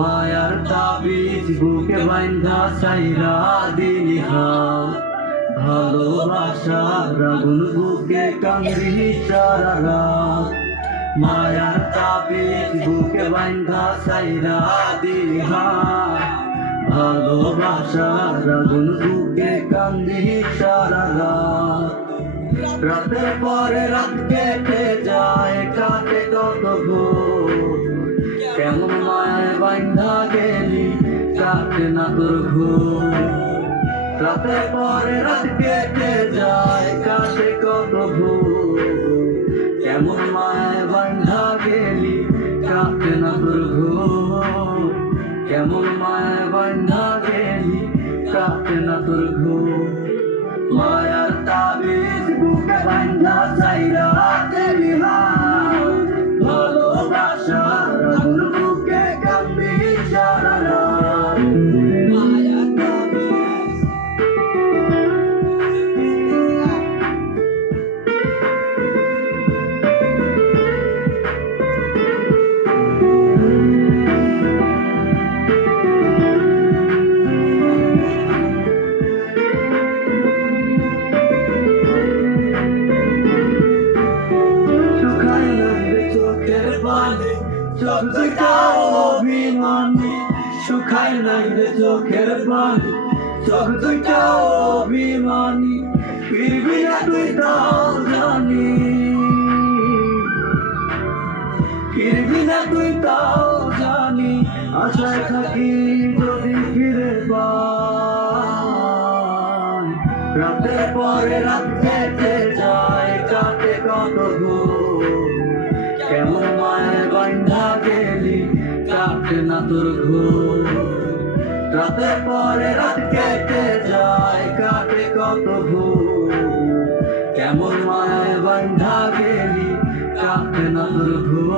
মায়ার তাবিজ বুকে বাইন্ধা সাইরা দিলি হাত, ভালোবাসার আগুন বুকে কান্দি সারা রাত। মায়ার তাবিজ বুকে বাইন্ধা সাইরা দিলি হাত, ভালোবাসার আগুন বুকে কান্দি সারা রাত। রাতের পরে রাত কেটে যায়, কাটে কত ভোর, কেমন মায় বাইন্ধা গেলি কাটে না তোর ঘুম। রাতের পরে রাত কেটে যায়, কাটে কত ভোর, কেমন মায় বাইন্ধা গেলি কাটে না তোর ঘুম। কেমন মায় বাইন্ধা গেলি কাটে না তোর ঘুম। মায়ার তাবিজ বুকে বাইন্ধা সাইরা দিলি হাত, ভালোবাসার আগুন বুকে কান্দি সারা রাত। মায়ার তাবিজ চোখ দুইটা অভিমানী, শুকাই নাই রে চোখের পানি, চোখ দুইটা অভিমানী, ফিরবি না তুই তাও জানি, ফিরবি না তুই তাও জানি। আশায় থাকি যদি ফিরে পাই, রাতের পরে রাত কেটে যায়, কাটে কত ভোর, কেমন মায় বাইন্ধা গেলি কাটে না তোর ঘুম। রাতের পরে রাত কেটে যায়, কাটে কত ভোর, কেমন মায় বাইন্ধা গেলি কাটে না তোর ঘুম।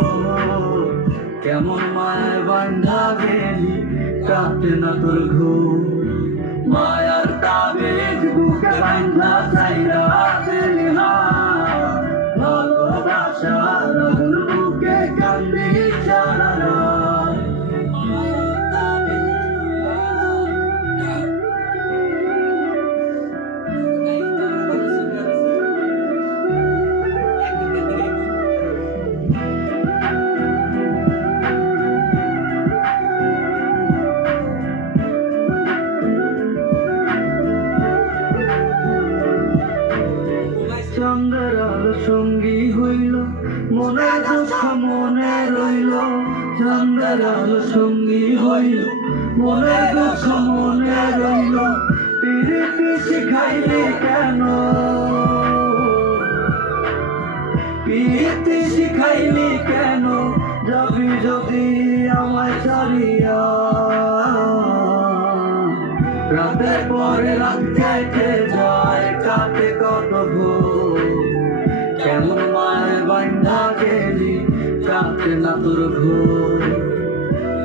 কেমন মায় বাইন্ধা গেলি কাটে না তোর ঘুম। মায়ার তাবিজ বুকে বাইন্ধা সাইরা দিলি হাত, ভালোবাসার আগুন বুকে কান্দি সারা রাত। মায়ার তাবিজ চন্দ্রের আলো সঙ্গী হইল, মনে দুঃখ মনে রইল। চন্দ্রের আলো সঙ্গী হইল, মনে দুঃখ মনে রইল। পিরিতি শিখাইলি কেন, পিরিতি শিখাইলি কেন, যাবি যদি আমায় ছাড়িয়া। রাতের পরে রাত কেটে যায়, কাটে কত ভোর, কেমন মায় বাইন্ধা গেলি কাটে না তোর ঘুম।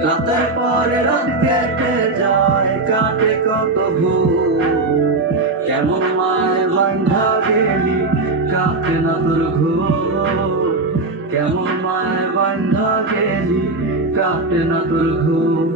রাতের পরে রাত কেটে যায়, কাটে কত ভোর, কেমন মায় বাইন্ধা গেলি কাটে না তোর ঘুম। কেমন মায় বাইন্ধা গেলি কাটে না তোর ঘুম।